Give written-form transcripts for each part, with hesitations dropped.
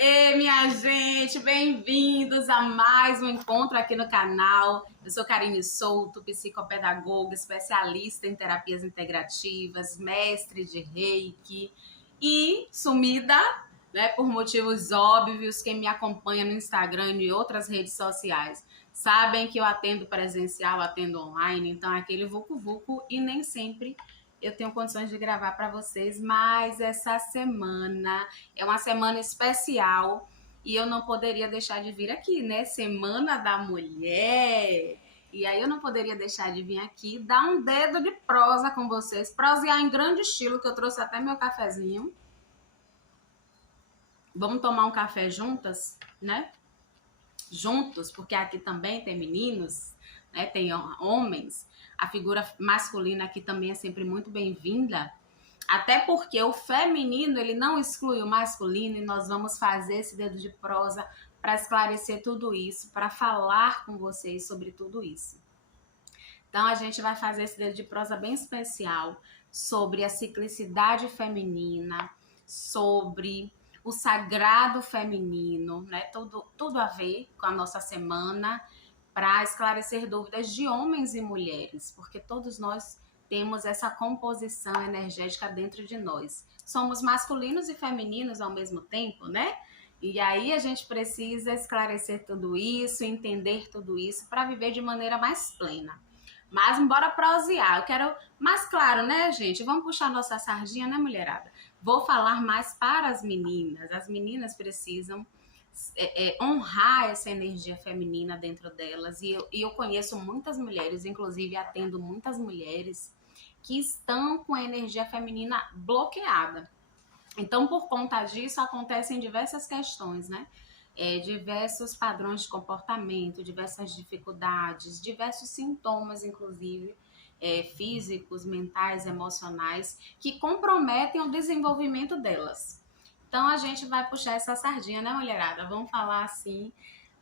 Ei, minha gente, bem-vindos a mais um encontro aqui no canal. Eu sou Karine Souto, psicopedagoga, especialista em terapias integrativas, mestre de Reiki e sumida, né, por motivos óbvios. Quem me acompanha no Instagram e em outras redes sociais sabem que eu atendo presencial, atendo online, então é aquele vucu-vucu e nem sempre eu tenho condições de gravar para vocês, mas essa semana é uma semana especial e eu não poderia deixar de vir aqui, né? Semana da Mulher. E aí eu não poderia deixar de vir aqui dar um dedo de prosa com vocês, prosear em grande estilo, que eu trouxe até meu cafezinho. Vamos tomar um café juntas, né? Juntos, porque aqui também tem meninos, né? Tem homens. A figura masculina aqui também é sempre muito bem-vinda. Até porque o feminino, ele não exclui o masculino e nós vamos fazer esse dedo de prosa para esclarecer tudo isso, para falar com vocês sobre tudo isso. Então, a gente vai fazer esse dedo de prosa bem especial sobre a ciclicidade feminina, sobre o sagrado feminino, né? Tudo a ver com a nossa semana, para esclarecer dúvidas de homens e mulheres, porque todos nós temos essa composição energética dentro de nós. Somos masculinos e femininos ao mesmo tempo, né? E aí a gente precisa esclarecer tudo isso, entender tudo isso para viver de maneira mais plena. Mas bora prosear. Eu quero, mais claro, né, gente? Vamos puxar nossa sardinha, né, mulherada? Vou falar mais para as meninas. As meninas precisam honrar essa energia feminina dentro delas. E eu conheço muitas mulheres, inclusive atendo muitas mulheres que estão com a energia feminina bloqueada. Então, por conta disso, acontecem diversas questões, né? Diversos padrões de comportamento, diversas dificuldades, diversos sintomas, inclusive, físicos, mentais, emocionais, que comprometem o desenvolvimento delas. Então, a gente vai puxar essa sardinha, né, mulherada? Vamos falar assim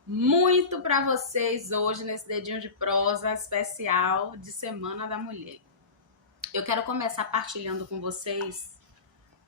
muito para vocês hoje nesse dedinho de prosa especial de Semana da Mulher. Eu quero começar partilhando com vocês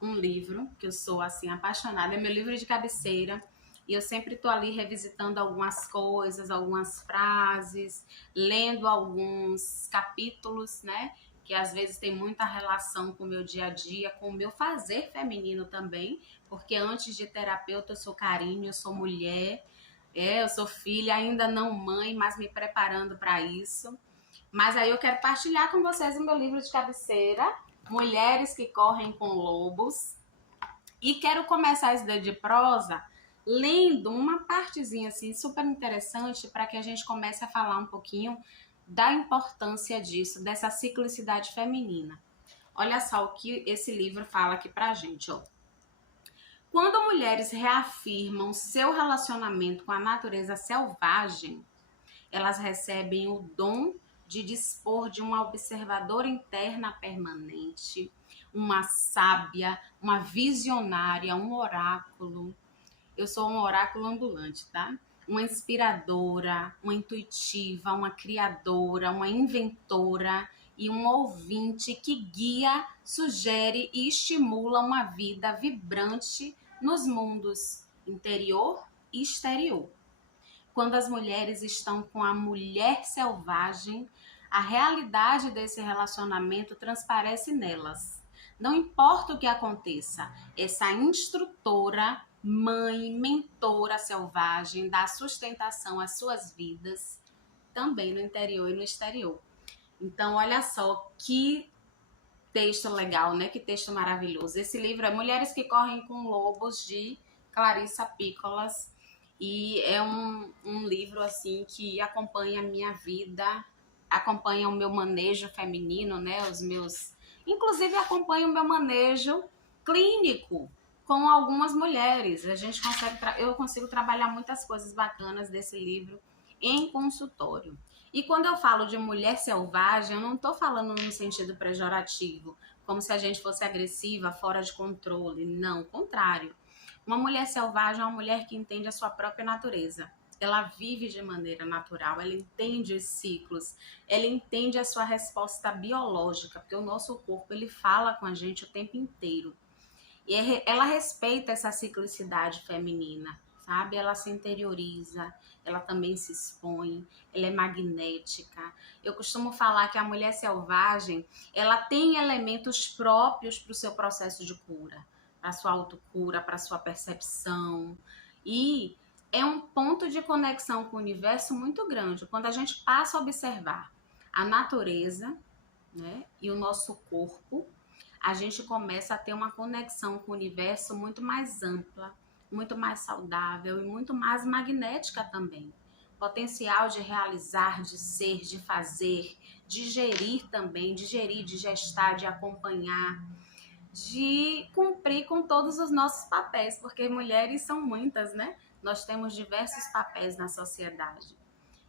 um livro que eu sou assim apaixonada, é meu livro de cabeceira. E eu sempre estou ali revisitando algumas coisas, algumas frases, lendo alguns capítulos, né? Que às vezes tem muita relação com o meu dia a dia, com o meu fazer feminino também, porque antes de terapeuta eu sou Karine, eu sou mulher, eu sou filha, ainda não mãe, mas me preparando para isso. Mas aí eu quero partilhar com vocês o meu livro de cabeceira, Mulheres que Correm com Lobos. E quero começar esse dedo de prosa lendo uma partezinha assim super interessante para que a gente comece a falar um pouquinho da importância disso, dessa ciclicidade feminina. Olha só o que esse livro fala aqui pra gente, ó. Quando mulheres reafirmam seu relacionamento com a natureza selvagem, elas recebem o dom de dispor de uma observadora interna permanente, uma sábia, uma visionária, um oráculo. Eu sou um oráculo ambulante, tá? Uma inspiradora, uma intuitiva, uma criadora, uma inventora e um ouvinte que guia, sugere e estimula uma vida vibrante nos mundos interior e exterior. Quando as mulheres estão com a mulher selvagem, a realidade desse relacionamento transparece nelas. Não importa o que aconteça, essa instrutora, mãe, mentora selvagem dá sustentação às suas vidas, também no interior e no exterior. Então, olha só que texto legal, né? Que texto maravilhoso. Esse livro é Mulheres que Correm com Lobos, de Clarissa Pícolas. E é um livro, assim, que acompanha a minha vida, acompanha o meu manejo feminino, né? Os meus... Inclusive, acompanha o meu manejo clínico com algumas mulheres. A gente consegue... Eu consigo trabalhar muitas coisas bacanas desse livro em consultório. E quando eu falo de mulher selvagem, eu não estou falando no sentido pejorativo, como se a gente fosse agressiva, fora de controle. Não, contrário. Uma mulher selvagem é uma mulher que entende a sua própria natureza. Ela vive de maneira natural, ela entende os ciclos, ela entende a sua resposta biológica, porque o nosso corpo ele fala com a gente o tempo inteiro. E ela respeita essa ciclicidade feminina, sabe? Ela se interioriza, ela também se expõe, ela é magnética. Eu costumo falar que a mulher selvagem, ela tem elementos próprios para o seu processo de cura, para a sua autocura, para a sua percepção. E é um ponto de conexão com o universo muito grande. Quando a gente passa a observar a natureza, né, e o nosso corpo, a gente começa a ter uma conexão com o universo muito mais ampla, muito mais saudável e muito mais magnética também. Potencial de realizar, de ser, de fazer, de gerir também, de gerir, de gestar, de acompanhar, de cumprir com todos os nossos papéis, porque mulheres são muitas, né? Nós temos diversos papéis na sociedade.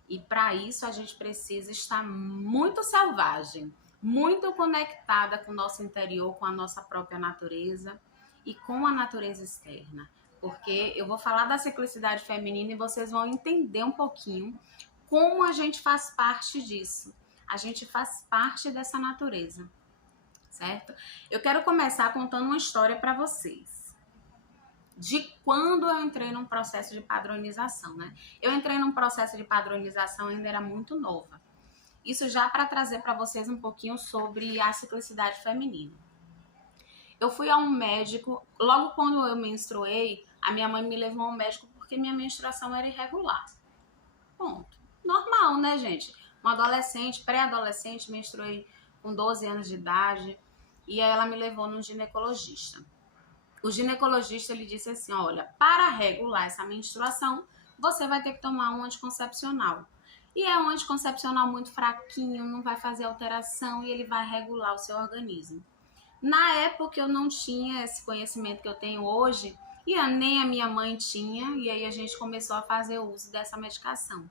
E para isso a gente precisa estar muito selvagem, muito conectada com o nosso interior, com a nossa própria natureza e com a natureza externa. Porque eu vou falar da ciclicidade feminina e vocês vão entender um pouquinho como a gente faz parte disso. A gente faz parte dessa natureza, certo? Eu quero começar contando uma história para vocês de quando eu entrei num processo de padronização, né? Eu entrei num processo de padronização, ainda era muito nova. Isso já para trazer para vocês um pouquinho sobre a ciclicidade feminina. Eu fui a um médico, logo quando eu menstruei, a minha mãe me levou a um médico porque minha menstruação era irregular. Ponto. Normal, né, gente? Uma adolescente, pré-adolescente, menstruei com 12 anos de idade, e aí ela me levou num ginecologista. O ginecologista, ele disse assim, olha, para regular essa menstruação, você vai ter que tomar um anticoncepcional. E é um anticoncepcional muito fraquinho, não vai fazer alteração e ele vai regular o seu organismo. Na época eu não tinha esse conhecimento que eu tenho hoje e nem a minha mãe tinha, e aí a gente começou a fazer o uso dessa medicação,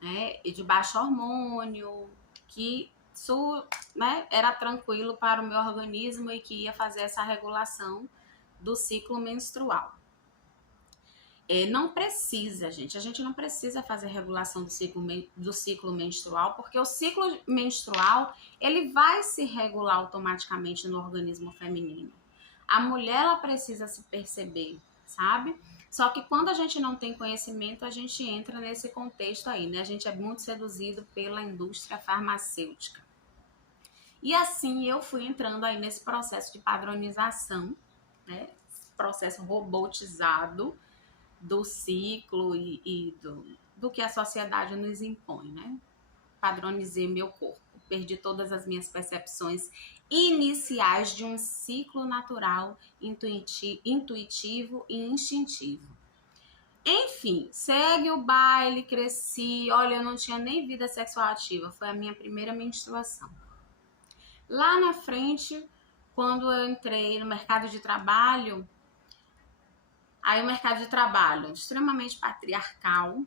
né? E de baixo hormônio, que isso, né, era tranquilo para o meu organismo e que ia fazer essa regulação do ciclo menstrual. Não precisa, gente, a gente não precisa fazer regulação do ciclo menstrual, porque o ciclo menstrual, ele vai se regular automaticamente no organismo feminino. A mulher, ela precisa se perceber, sabe? Só que quando a gente não tem conhecimento, a gente entra nesse contexto aí, né? A gente é muito seduzido pela indústria farmacêutica. E assim eu fui entrando aí nesse processo de padronização, né? Processo robotizado do ciclo e do que a sociedade nos impõe, né? Padronizei meu corpo, perdi todas as minhas percepções iniciais de um ciclo natural, intuitivo e instintivo. Enfim, segue o baile, cresci, olha, eu não tinha nem vida sexual ativa, foi a minha primeira menstruação. Lá na frente, quando eu entrei no mercado de trabalho, aí o mercado de trabalho extremamente patriarcal,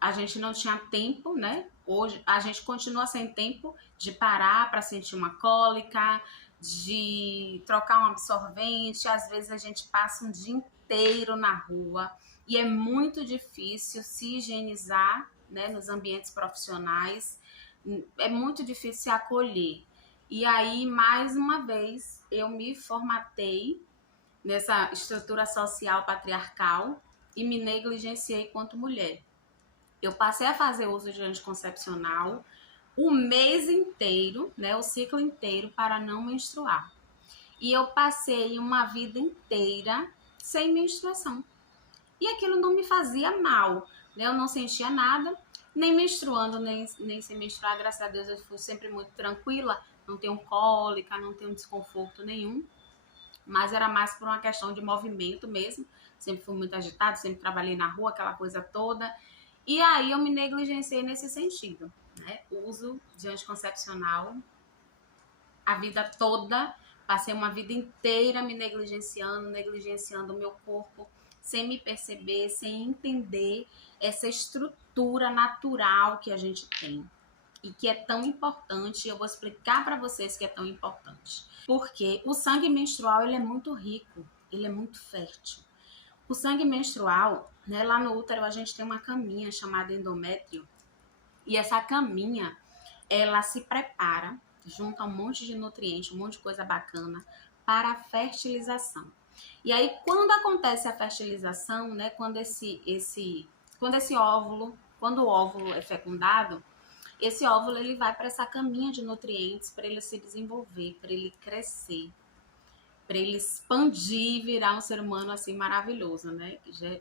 a gente não tinha tempo, né? Hoje a gente continua sem tempo de parar para sentir uma cólica, de trocar um absorvente, às vezes a gente passa um dia inteiro na rua e é muito difícil se higienizar, né, nos ambientes profissionais, é muito difícil se acolher. E aí, mais uma vez, eu me formatei nessa estrutura social patriarcal e me negligenciei quanto mulher. Eu passei a fazer uso de anticoncepcional o mês inteiro, né, o ciclo inteiro, para não menstruar. E eu passei uma vida inteira sem menstruação. E aquilo não me fazia mal, né? Eu não sentia nada, nem menstruando, nem sem menstruar. Graças a Deus eu fui sempre muito tranquila, não tenho cólica, não tenho desconforto nenhum. Mas era mais por uma questão de movimento mesmo. Sempre fui muito agitada, sempre trabalhei na rua, aquela coisa toda. E aí eu me negligenciei nesse sentido, né? O uso de anticoncepcional a vida toda, passei uma vida inteira me negligenciando o meu corpo, sem me perceber, sem entender essa estrutura natural que a gente tem e que é tão importante. Eu vou explicar para vocês que é tão importante. Porque o sangue menstrual, ele é muito rico, ele é muito fértil. O sangue menstrual, né, lá no útero a gente tem uma caminha chamada endométrio, e essa caminha, ela se prepara junta um monte de nutriente, um monte de coisa bacana para a fertilização. E aí, quando acontece a fertilização, né, quando o óvulo é fecundado, esse óvulo ele vai para essa caminha de nutrientes para ele se desenvolver, para ele crescer, para ele expandir e virar um ser humano assim maravilhoso, né?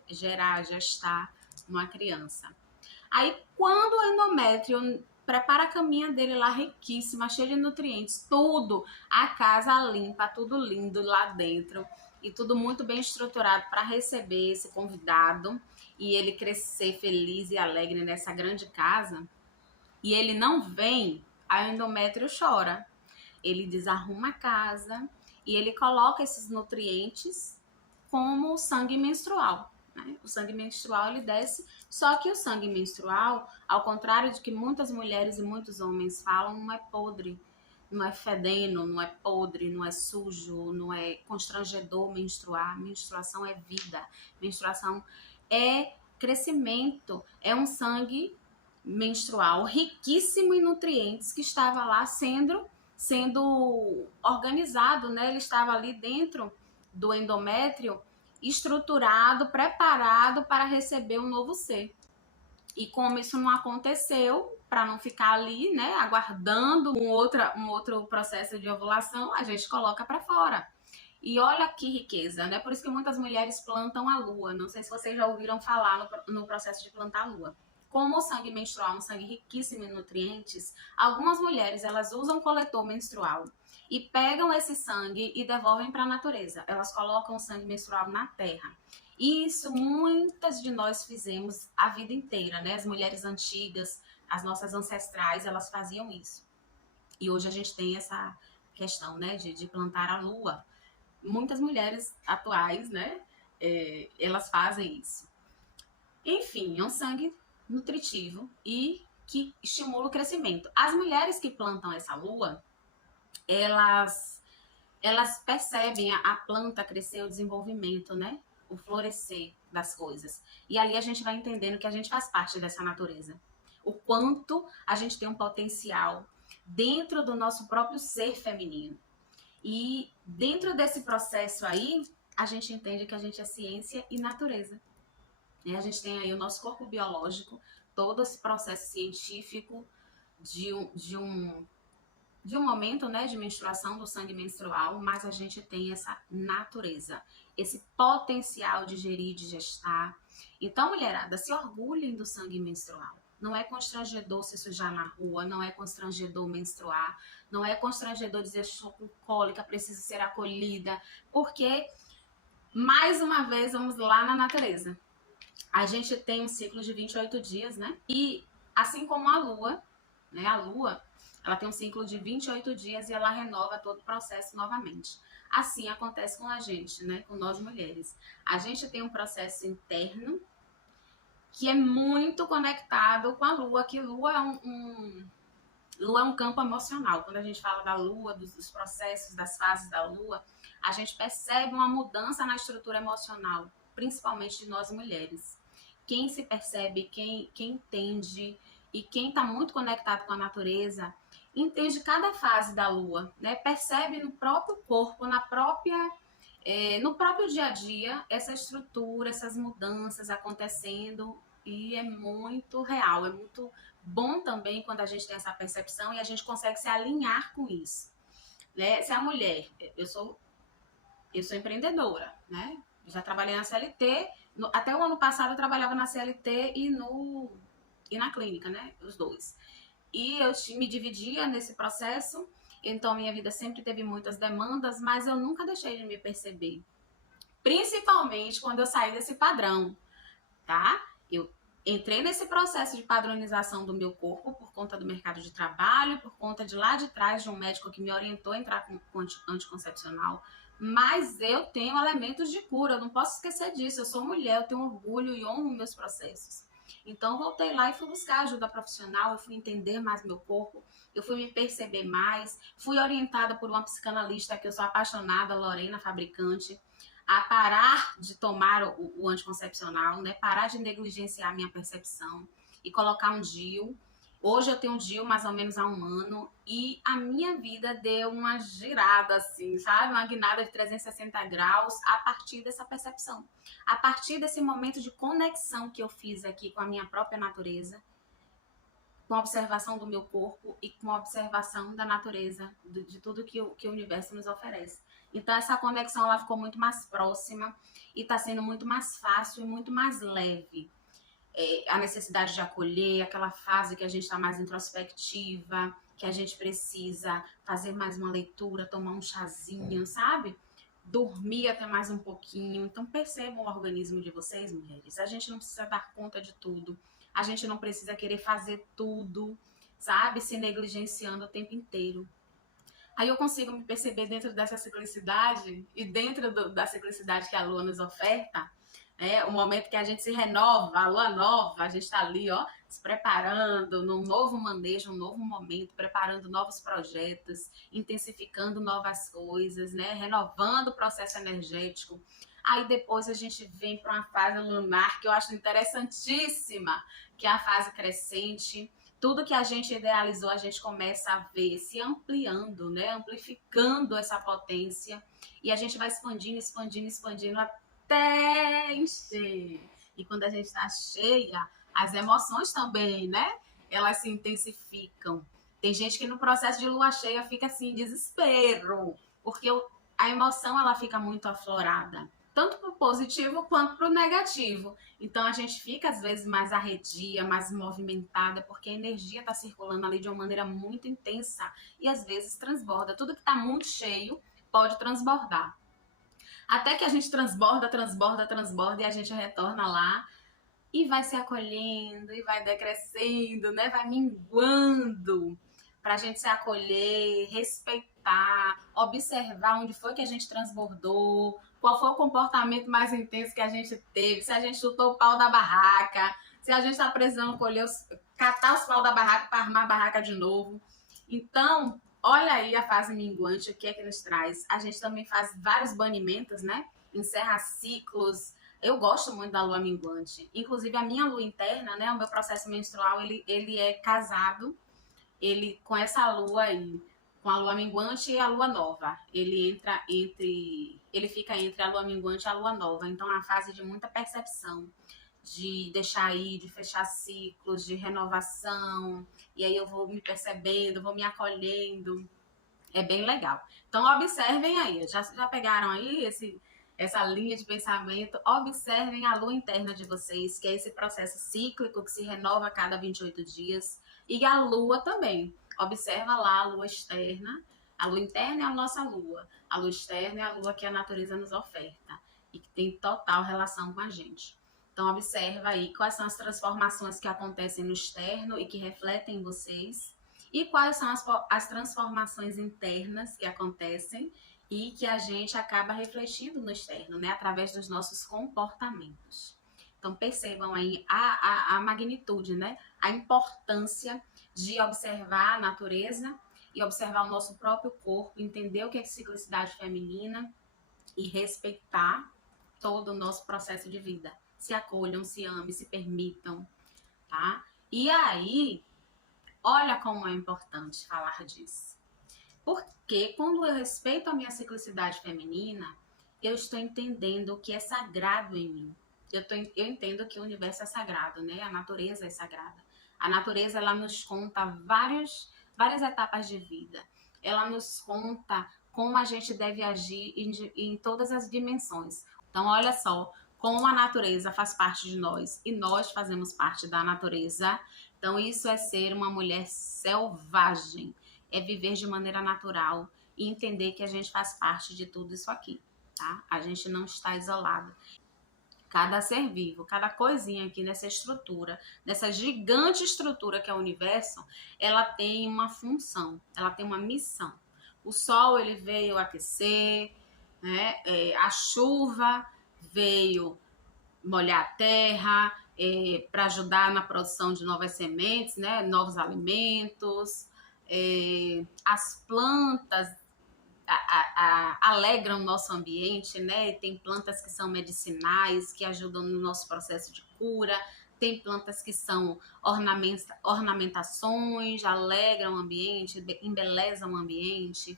Gestar uma criança. Aí, quando o endométrio prepara a caminha dele lá riquíssima, cheia de nutrientes, tudo, a casa limpa, tudo lindo lá dentro e tudo muito bem estruturado para receber esse convidado e ele crescer feliz e alegre nessa grande casa, e ele não vem, aí o endométrio chora. Ele desarruma a casa e ele coloca esses nutrientes como o sangue menstrual. Né? O sangue menstrual ele desce, só que o sangue menstrual, ao contrário de que muitas mulheres e muitos homens falam, não é podre, não é fedendo, não é podre, não é sujo, não é constrangedor menstruar. Menstruação é vida, menstruação é crescimento, é um sangue menstrual riquíssimo em nutrientes que estava lá sendo organizado, né? Ele estava ali dentro do endométrio, estruturado, preparado para receber um novo ser. E como isso não aconteceu, para não ficar ali, né, aguardando um outro processo de ovulação, a gente coloca para fora. E olha que riqueza, né? Por isso que muitas mulheres plantam a lua. Não sei se vocês já ouviram falar no processo de plantar a lua. Como o sangue menstrual é um sangue riquíssimo em nutrientes, algumas mulheres elas usam coletor menstrual e pegam esse sangue e devolvem para a natureza. Elas colocam o sangue menstrual na terra. E isso muitas de nós fizemos a vida inteira, né? As mulheres antigas, as nossas ancestrais, elas faziam isso. E hoje a gente tem essa questão, né, de plantar a lua. Muitas mulheres atuais, né, elas fazem isso. Enfim, é um sangue nutritivo e que estimula o crescimento. As mulheres que plantam essa lua, elas percebem a planta crescer, o desenvolvimento, né? O florescer das coisas. E ali a gente vai entendendo que a gente faz parte dessa natureza. O quanto a gente tem um potencial dentro do nosso próprio ser feminino. E dentro desse processo aí, a gente entende que a gente é ciência e natureza. A gente tem aí o nosso corpo biológico, todo esse processo científico de um momento, né, de menstruação, do sangue menstrual, mas a gente tem essa natureza, esse potencial de gerir, de gestar. Então, mulherada, se orgulhem do sangue menstrual. Não é constrangedor se sujar na rua, não é constrangedor menstruar, não é constrangedor dizer estou com cólica, preciso ser acolhida, porque, mais uma vez, vamos lá na natureza. A gente tem um ciclo de 28 dias, né? E assim como a lua, né? A lua, ela tem um ciclo de 28 dias e ela renova todo o processo novamente. Assim acontece com a gente, né? Com nós mulheres. A gente tem um processo interno que é muito conectado com a lua, que lua é um campo emocional. Quando a gente fala da lua, dos processos, das fases da lua, a gente percebe uma mudança na estrutura emocional, principalmente de nós mulheres. Quem se percebe, quem entende e quem está muito conectado com a natureza, entende cada fase da lua, né? Percebe no próprio corpo, no próprio dia a dia, essa estrutura, essas mudanças acontecendo, e é muito real, é muito bom também quando a gente tem essa percepção e a gente consegue se alinhar com isso. Né? Se a mulher, eu sou empreendedora, né? Já trabalhei na CLT, até o ano passado eu trabalhava na CLT e na clínica, né? Os dois. E eu me dividia nesse processo, então minha vida sempre teve muitas demandas, mas eu nunca deixei de me perceber. Principalmente quando eu saí desse padrão, tá? Eu entrei nesse processo de padronização do meu corpo por conta do mercado de trabalho, por conta de lá de trás de um médico que me orientou a entrar com anticoncepcional. Mas eu tenho elementos de cura, eu não posso esquecer disso. Eu sou mulher, eu tenho orgulho e honro meus processos. Então, voltei lá e fui buscar ajuda profissional, eu fui entender mais meu corpo, eu fui me perceber mais, fui orientada por uma psicanalista que eu sou apaixonada, Lorena Fabricante, a parar de tomar o anticoncepcional, né? Parar de negligenciar a minha percepção e colocar um DIU. Hoje eu tenho um DIU mais ou menos há um ano e a minha vida deu uma girada assim, sabe? Uma guinada de 360 graus a partir dessa percepção. A partir desse momento de conexão que eu fiz aqui com a minha própria natureza, com a observação do meu corpo e com a observação da natureza, de tudo que o universo nos oferece. Então essa conexão ela ficou muito mais próxima e está sendo muito mais fácil e muito mais leve. A necessidade de acolher, aquela fase que a gente está mais introspectiva, que a gente precisa fazer mais uma leitura, tomar um chazinho, sabe? Dormir até mais um pouquinho. Então percebam o organismo de vocês, mulheres. A gente não precisa dar conta de tudo. A gente não precisa querer fazer tudo, sabe? Se negligenciando o tempo inteiro. Aí eu consigo me perceber dentro dessa ciclicidade e dentro da ciclicidade que a Lua nos oferta, o momento que a gente se renova, a lua nova, a gente está ali, ó, se preparando num novo manejo, um novo momento, preparando novos projetos, intensificando novas coisas, né? Renovando o processo energético. Aí depois a gente vem para uma fase lunar que eu acho interessantíssima, que é a fase crescente. Tudo que a gente idealizou, a gente começa a ver se ampliando, né? Amplificando essa potência. E a gente vai expandindo, expandindo, expandindo até encher. E quando a gente está cheia, as emoções também, né? Elas se intensificam. Tem gente que no processo de lua cheia fica assim, em desespero, porque a emoção ela fica muito aflorada, tanto para o positivo quanto para o negativo. Então a gente fica às vezes mais arredia, mais movimentada, porque a energia está circulando ali de uma maneira muito intensa e às vezes transborda. Tudo que está muito cheio pode transbordar. Até que a gente transborda, transborda, transborda e a gente retorna lá e vai se acolhendo e vai decrescendo, né? Vai minguando para a gente se acolher, respeitar, observar onde foi que a gente transbordou, qual foi o comportamento mais intenso que a gente teve, se a gente chutou o pau da barraca, se a gente está precisando catar os pau da barraca para armar a barraca de novo. Então, olha aí a fase minguante, o que é que nos traz. A gente também faz vários banimentos, né? Encerra ciclos. Eu gosto muito da lua minguante. Inclusive, a minha lua interna, né? O meu processo menstrual, ele é casado. Ele, com essa lua aí, com a lua minguante e a lua nova. Ele fica entre a lua minguante e a lua nova. Então, é uma fase de muita percepção, de deixar ir, de fechar ciclos, de renovação. E aí eu vou me percebendo, vou me acolhendo. É bem legal. Então, observem aí. Já pegaram aí essa linha de pensamento? Observem a lua interna de vocês, que é esse processo cíclico que se renova a cada 28 dias. E a lua também. Observa lá a lua externa. A lua interna é a nossa lua. A lua externa é a lua que a natureza nos oferta e que tem total relação com a gente. Então, observa aí quais são as transformações que acontecem no externo e que refletem em vocês. E quais são as transformações internas que acontecem e que a gente acaba refletindo no externo, né? Através dos nossos comportamentos. Então, percebam aí a magnitude, né? A importância de observar a natureza e observar o nosso próprio corpo, entender o que é ciclicidade feminina e respeitar todo o nosso processo de vida. Se acolham, se amem, se permitam, tá? E aí, olha como é importante falar disso. Porque quando eu respeito a minha ciclicidade feminina, eu estou entendendo o que é sagrado em mim. Eu entendo que o universo é sagrado, né? A natureza é sagrada. A natureza, ela nos conta várias etapas de vida. Ela nos conta como a gente deve agir em todas as dimensões. Então, olha só, como a natureza faz parte de nós e nós fazemos parte da natureza. Então, isso é ser uma mulher selvagem, é viver de maneira natural e entender que a gente faz parte de tudo isso aqui, tá? A gente não está isolado. Cada ser vivo, cada coisinha aqui nessa estrutura, nessa gigante estrutura que é o universo, ela tem uma função, ela tem uma missão. O sol, ele veio aquecer, né? A chuva veio molhar a terra, para ajudar na produção de novas sementes, né? Novos alimentos. As plantas alegram o nosso ambiente, né? Tem plantas que são medicinais, que ajudam no nosso processo de cura. Tem plantas que são ornamentações, alegram o ambiente, embelezam o ambiente.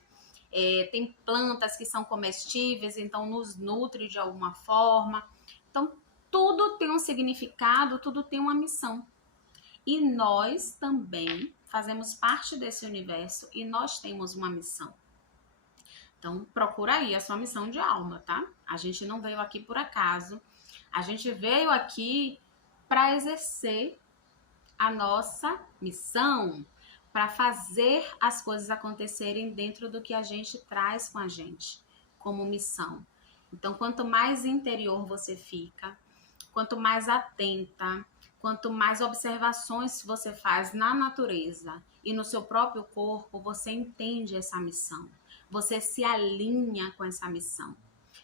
Tem plantas que são comestíveis, então nos nutre de alguma forma. Então, tudo tem um significado, tudo tem uma missão. E nós também fazemos parte desse universo e nós temos uma missão. Então, procura aí a sua missão de alma, tá? A gente não veio aqui por acaso. A gente veio aqui para exercer a nossa missão, para fazer as coisas acontecerem dentro do que a gente traz com a gente como missão. Então, quanto mais interior você fica, quanto mais atenta, quanto mais observações você faz na natureza e no seu próprio corpo, você entende essa missão. Você se alinha com essa missão.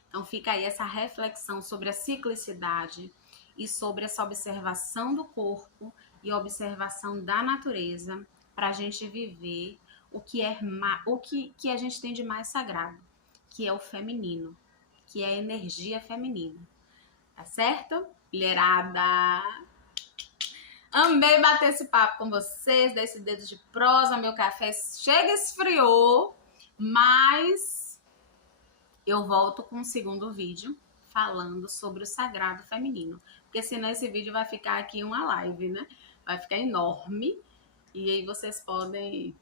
Então, fica aí essa reflexão sobre a ciclicidade e sobre essa observação do corpo e observação da natureza para a gente viver o que a gente tem de mais sagrado, que é o feminino, que é a energia feminina. Tá certo? Mulherada! Amei bater esse papo com vocês, dar esse dedo de prosa. Meu café chega, esfriou, mas eu volto com um segundo vídeo falando sobre o sagrado feminino. Porque senão esse vídeo vai ficar aqui uma live, né? Vai ficar enorme. E aí vocês podem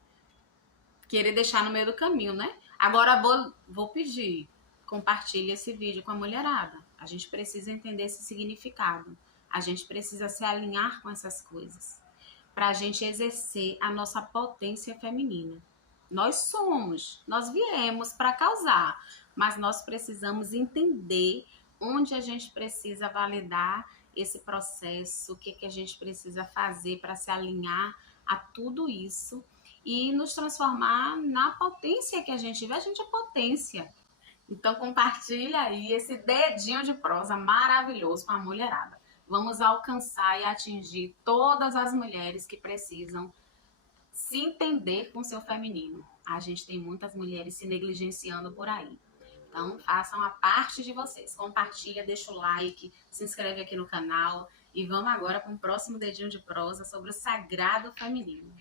querer deixar no meio do caminho, né? Agora vou pedir, compartilhe esse vídeo com a mulherada. A gente precisa entender esse significado. A gente precisa se alinhar com essas coisas. Para a gente exercer a nossa potência feminina. Nós viemos para causar, mas nós precisamos entender onde a gente precisa validar esse processo, o que a gente precisa fazer para se alinhar a tudo isso e nos transformar na potência que a gente vê. A gente é potência. Então compartilha aí esse dedinho de prosa maravilhoso com a mulherada. Vamos alcançar e atingir todas as mulheres que precisam se entender com seu feminino. A gente tem muitas mulheres se negligenciando por aí. Então, façam a parte de vocês. Compartilha, deixa o like, se inscreve aqui no canal. E vamos agora para um próximo dedinho de prosa sobre o sagrado feminino.